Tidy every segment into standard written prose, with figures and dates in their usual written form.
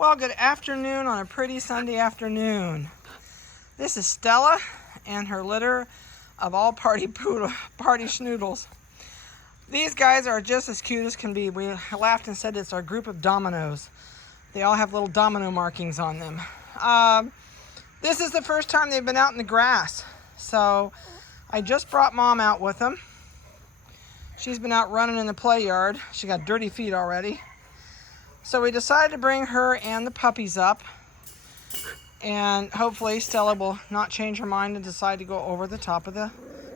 Well, good afternoon on a pretty Sunday afternoon. This is Stella and her litter of all party schnoodles. These guys are just as cute as can be. We laughed and said it's our group of dominoes. They all have little domino markings on them. This is the first time they've been out in the grass. So I just brought Mom out with them. She's been out running in the play yard. She got dirty feet already. So we decided to bring her and the puppies up, and hopefully Stella will not change her mind and decide to go over the top of the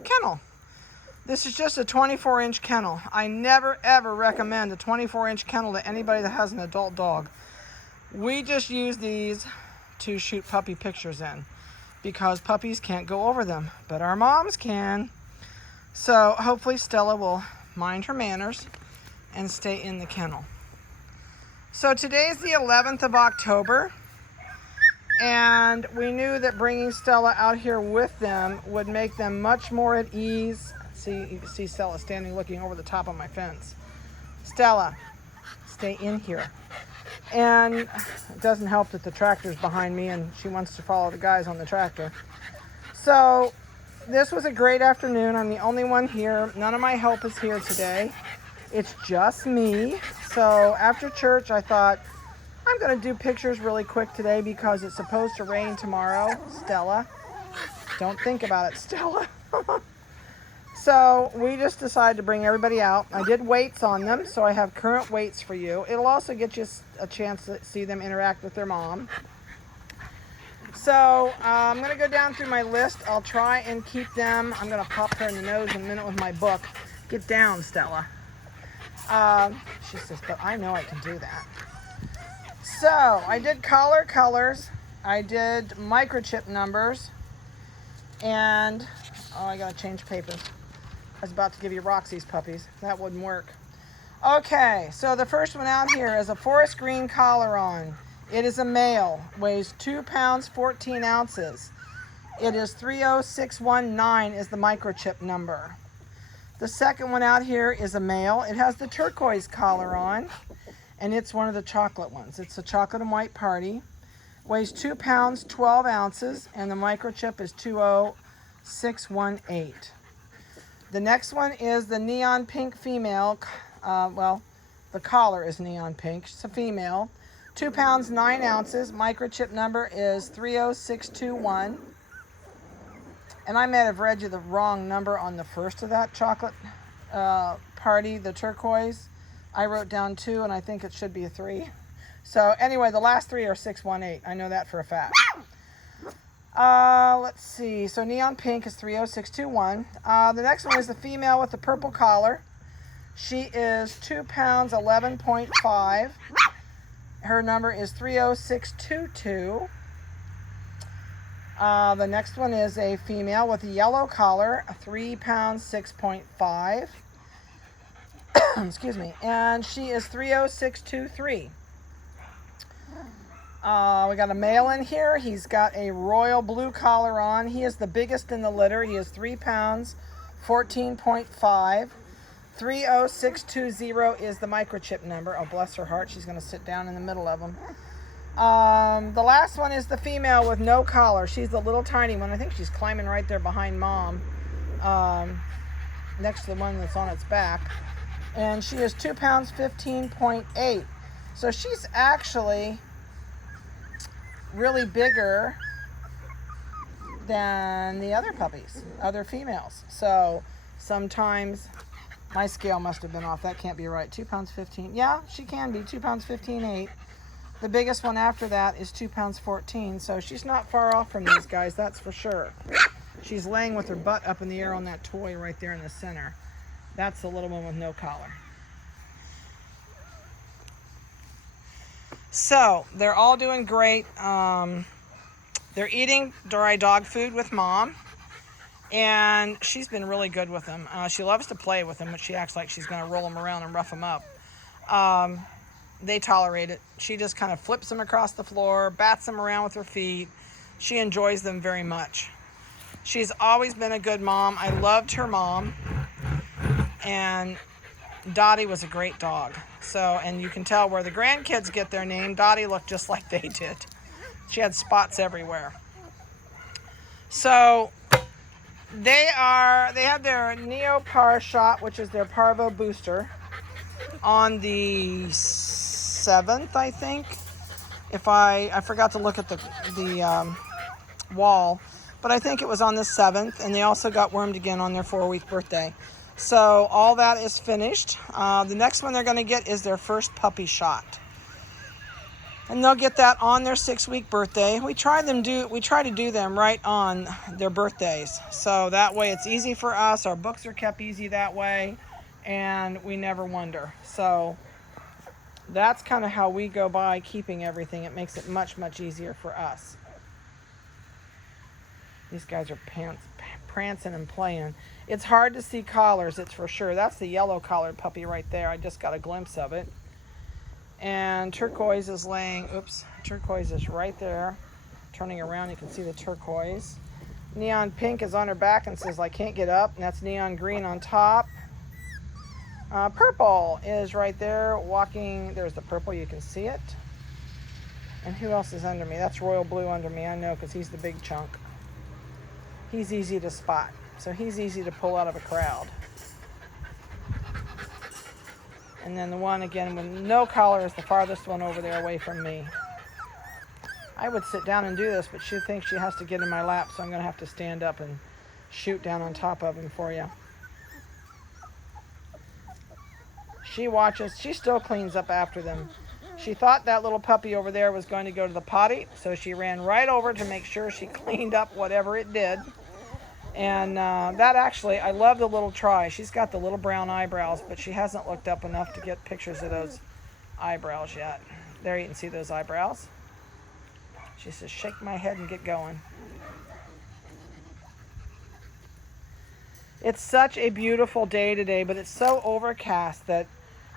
kennel. This is just a 24-inch kennel. I never ever recommend a 24-inch kennel to anybody that has an adult dog. We just use these to shoot puppy pictures in because puppies can't go over them, but our moms can. So hopefully Stella will mind her manners and stay in the kennel. So today is the 11th of October, and we knew that bringing Stella out here with them would make them much more at ease. You can see Stella standing looking over the top of my fence. Stella, stay in here. And it doesn't help that the tractor's behind me and she wants to follow the guys on the tractor. So this was a great afternoon. I'm the only one here. None of my help is here today. It's just me. So after church, I thought, I'm going to do pictures really quick today because it's supposed to rain tomorrow. Stella, don't think about it, Stella. So we just decided to bring everybody out. I did weights on them, so I have current weights for you. It'll also get you a chance to see them interact with their mom. So I'm going to go down through my list. I'll try and keep them. I'm going to pop her in the nose in a minute with my book. Get down, Stella. She says, but I know I can do that. So I did collar colors. I did microchip numbers. And, I gotta change papers. I was about to give you Roxy's puppies. That wouldn't work. Okay, so the first one out here is a forest green collar on. It is a male, weighs 2 pounds, 14 ounces. It is 30619 is the microchip number. The second one out here is a male. It has the turquoise collar on, and it's one of the chocolate ones. It's a chocolate and white party. Weighs 2 pounds, 12 ounces, and the microchip is 20618. The next one is the neon pink female. The collar is neon pink. It's a female. 2 pounds, 9 ounces. Microchip number is 30621. And I may have read you the wrong number on the first of that chocolate party, the turquoise. I wrote down 2, and I think it should be a 3. So anyway, the last 3 are 618. I know that for a fact. Let's see. So neon pink is 30621. The next one is the female with the purple collar. She is 2 pounds, 11.5. Her number is 30622. The next one is a female with a yellow collar, 3 pounds, 6.5. Excuse me. And she is 30623. We got a male in here. He's got a royal blue collar on. He is the biggest in the litter. He is 3 pounds, 14.5. 30620 is the microchip number. Oh, bless her heart. She's going to sit down in the middle of them. The last one is the female with no collar. She's the little tiny one. I think she's climbing right there behind Mom, next to the one that's on its back. And she is 2 pounds, 15.8. So she's actually really bigger than the other puppies, other females. So sometimes my scale must have been off. That can't be right. 2 pounds, 15. Yeah, she can be 2 pounds, 15.8. The biggest one after that is 2 pounds, 14. So she's not far off from these guys, that's for sure. She's laying with her butt up in the air on that toy right there in the center. That's the little one with no collar. So they're all doing great. They're eating dry dog food with Mom, and she's been really good with them. She loves to play with them, but she acts like she's going to roll them around and rough them up. They tolerate it. She just kind of flips them across the floor, bats them around with her feet. She enjoys them very much. She's always been a good mom. I loved her mom, and Dottie was a great dog. So, and you can tell where the grandkids get their name. Dottie looked just like they did. She had spots everywhere. So they have their Neopar shot, which is their parvo booster, on the 7th, I think. If I forgot to look at the wall, but I think it was on the 7th, and they also got wormed again on their 4-week birthday. So all that is finished. The next one they're going to get is their first puppy shot, and they'll get that on their 6-week birthday. We try to do them right on their birthdays, so that way it's easy for us. Our books are kept easy that way, and we never wonder. So that's kind of how we go by keeping everything. It makes it much, much easier for us. These guys are prancing and playing. It's hard to see collars, it's for sure. That's the yellow collared puppy right there. I just got a glimpse of it. And turquoise is turquoise is right there. Turning around, you can see the turquoise. Neon pink is on her back and says, I can't get up. And that's neon green on top. Purple is right there walking. There's the purple, you can see it. And who else is under me? That's royal blue under me, I know, because he's the big chunk. He's easy to spot, so he's easy to pull out of a crowd. And then the one, again, with no collar is the farthest one over there away from me. I would sit down and do this, but she thinks she has to get in my lap, so I'm going to have to stand up and shoot down on top of him for you. She watches. She still cleans up after them. She thought that little puppy over there was going to go to the potty, so she ran right over to make sure she cleaned up whatever it did. And that actually, I love the little try. She's got the little brown eyebrows, but she hasn't looked up enough to get pictures of those eyebrows yet. There, you can see those eyebrows. She says, shake my head and get going. It's such a beautiful day today, but it's so overcast that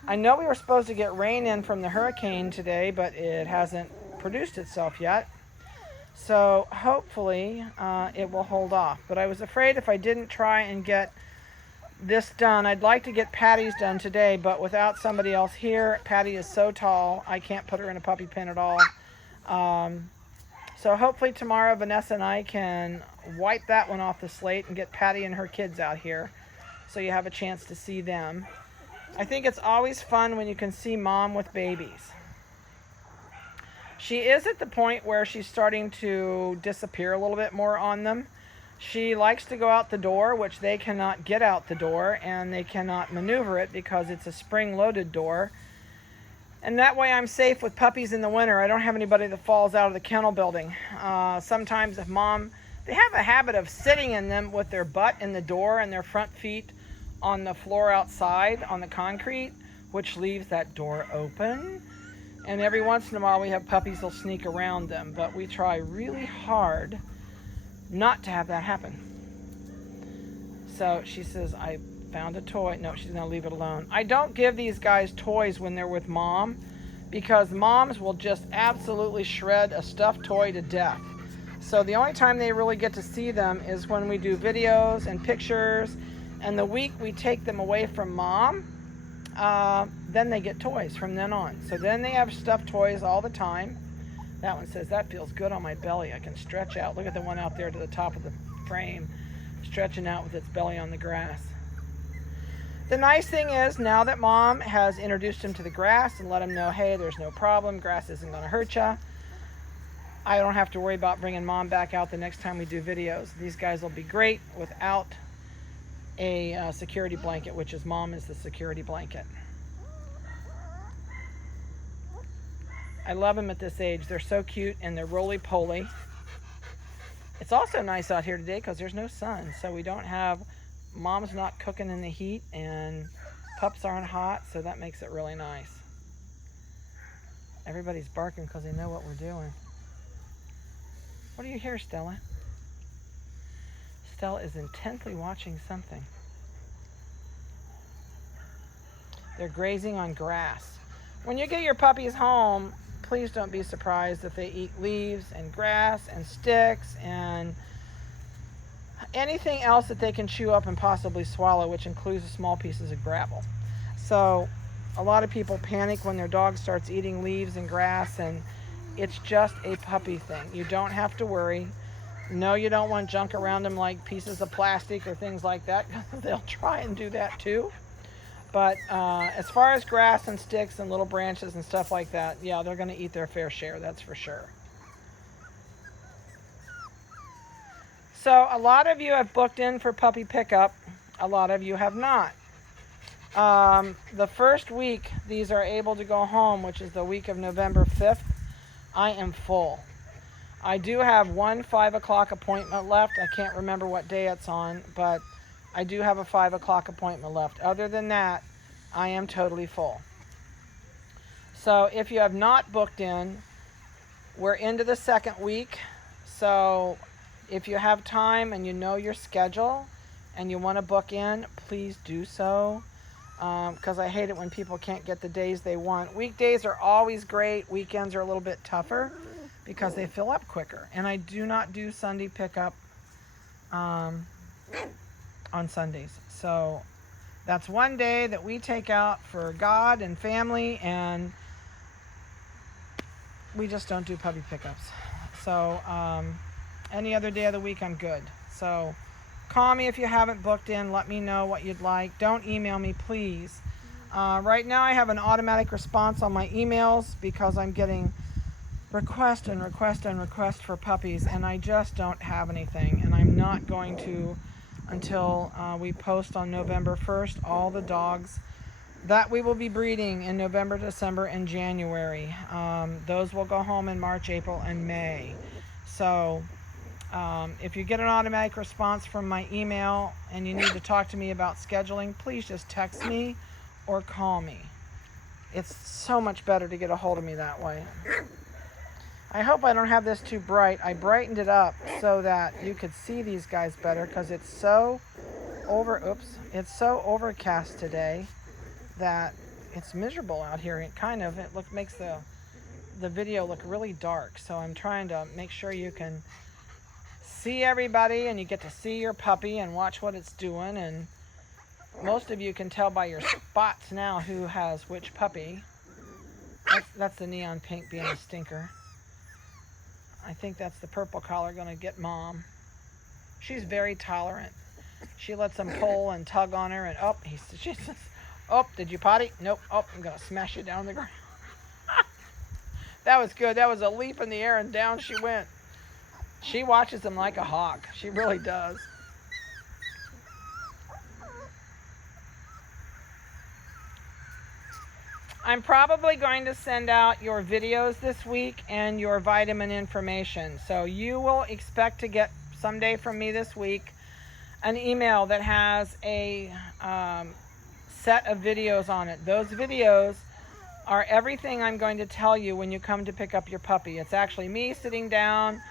I know we were supposed to get rain in from the hurricane today, but it hasn't produced itself yet. So hopefully it will hold off. But I was afraid if I didn't try and get this done, I'd like to get Patty's done today, but without somebody else here, Patty is so tall, I can't put her in a puppy pen at all. So hopefully tomorrow Vanessa and I can wipe that one off the slate and get Patty and her kids out here so you have a chance to see them. I think it's always fun when you can see mom with babies. She is at the point where she's starting to disappear a little bit more on them. She likes to go out the door, which they cannot get out the door, and they cannot maneuver it because it's a spring-loaded door. And that way I'm safe with puppies in the winter. I don't have anybody that falls out of the kennel building. Sometimes if they have a habit of sitting in them with their butt in the door and their front feet on the floor outside on the concrete, which leaves that door open. And every once in a while we have puppies that'll sneak around them, but we try really hard not to have that happen. So she says, I found a toy. No, she's going to leave it alone. I don't give these guys toys when they're with mom because moms will just absolutely shred a stuffed toy to death. So the only time they really get to see them is when we do videos and pictures, and the week we take them away from mom, then they get toys from then on. So then they have stuffed toys all the time. That one says, that feels good on my belly. I can stretch out. Look at the one out there to the top of the frame, stretching out with its belly on the grass. The nice thing is, now that mom has introduced him to the grass and let him know, hey, there's no problem, grass isn't going to hurt you, I don't have to worry about bringing mom back out the next time we do videos. These guys will be great without a security blanket, which is mom is the security blanket. I love them at this age. They're so cute and they're roly-poly. It's also nice out here today because there's no sun, so we don't have, mom's not cooking in the heat and pups aren't hot, so that makes it really nice. Everybody's barking because they know what we're doing. What do you hear, Stella? Stella is intently watching something. They're grazing on grass. When you get your puppies home, please don't be surprised if they eat leaves and grass and sticks and anything else that they can chew up and possibly swallow, which includes small pieces of gravel. So a lot of people panic when their dog starts eating leaves and grass, and it's just a puppy thing. You don't have to worry. No, you don't want junk around them like pieces of plastic or things like that. They'll try and do that too. But as far as grass and sticks and little branches and stuff like that, yeah, they're going to eat their fair share, that's for sure. So a lot of you have booked in for puppy pickup. A lot of you have not. The first week these are able to go home, which is the week of November 5th, I am full. I do have one 5 o'clock appointment left. I can't remember what day it's on, but I do have a 5 o'clock appointment left. Other than that, I am totally full. So if you have not booked in, we're into the second week. So if you have time and you know your schedule and you want to book in, please do so. Because I hate it when people can't get the days they want. Weekdays are always great. Weekends are a little bit tougher because they fill up quicker. And I do not do Sunday pickup on Sundays. So that's one day that we take out for God and family, and we just don't do puppy pickups. So any other day of the week, I'm good. So call me if you haven't booked in. Let me know what you'd like. Don't email me, please. Right now I have an automatic response on my emails because I'm getting request and request and request for puppies, and I just don't have anything. And I'm not going to until we post on November 1st all the dogs that we will be breeding in November, December, and January. Those will go home in March, April, and May. So if you get an automatic response from my email and you need to talk to me about scheduling, please just text me or call me. It's so much better to get a hold of me that way. I hope I don't have this too bright. I brightened it up so that you could see these guys better because it's so overcast today that it's miserable out here. It makes the video look really dark. So I'm trying to make sure you can see everybody and you get to see your puppy and watch what it's doing. And most of you can tell by your spots now who has which puppy. That's the neon pink being a stinker. I think that's the purple collar going to get Mom. She's very tolerant. She lets him pull and tug on her, and she says, "Oh, did you potty? Nope. Oh, I'm going to smash you down on the ground." That was good. That was a leap in the air, and down she went. She watches him like a hawk. She really does. I'm probably going to send out your videos this week and your vitamin information. So you will expect to get someday from me this week an email that has a set of videos on it. Those videos are everything I'm going to tell you when you come to pick up your puppy. It's actually me sitting down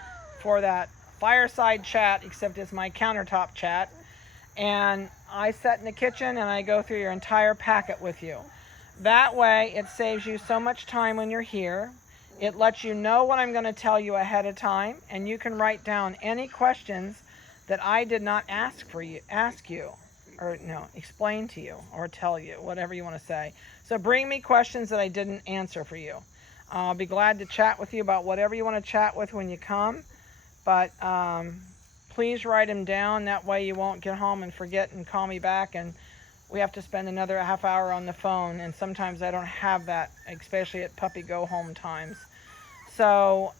for that fireside chat, except it's my countertop chat. And I sit in the kitchen and I go through your entire packet with you. That way, it saves you so much time when you're here. It lets you know what I'm going to tell you ahead of time, and you can write down any questions that I did not explain to you, or tell you, whatever you want to say. So bring me questions that I didn't answer for you. I'll be glad to chat with you about whatever you want to chat with when you come, but please write them down. That way you won't get home and forget and call me back, and we have to spend another half hour on the phone, and sometimes I don't have that, especially at puppy go home times. So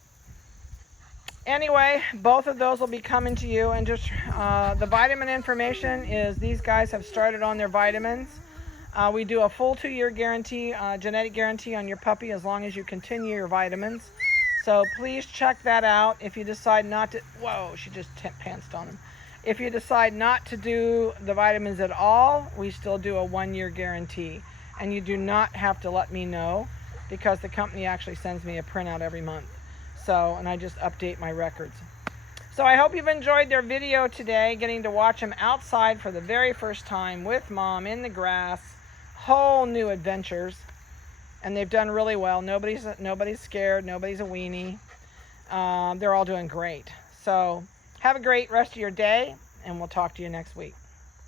anyway, both of those will be coming to you, and just the vitamin information is these guys have started on their vitamins. We do a full 2-year guarantee, genetic guarantee on your puppy as long as you continue your vitamins. So please check that out. If you decide not to, whoa, she just pantsed on him. If you decide not to do the vitamins at all, we still do a 1-year guarantee. And you do not have to let me know because the company actually sends me a printout every month. So, and I just update my records. So I hope you've enjoyed their video today, getting to watch them outside for the very first time with Mom in the grass. Whole new adventures. And they've done really well. Nobody's scared. Nobody's a weenie. They're all doing great. So have a great rest of your day, and we'll talk to you next week.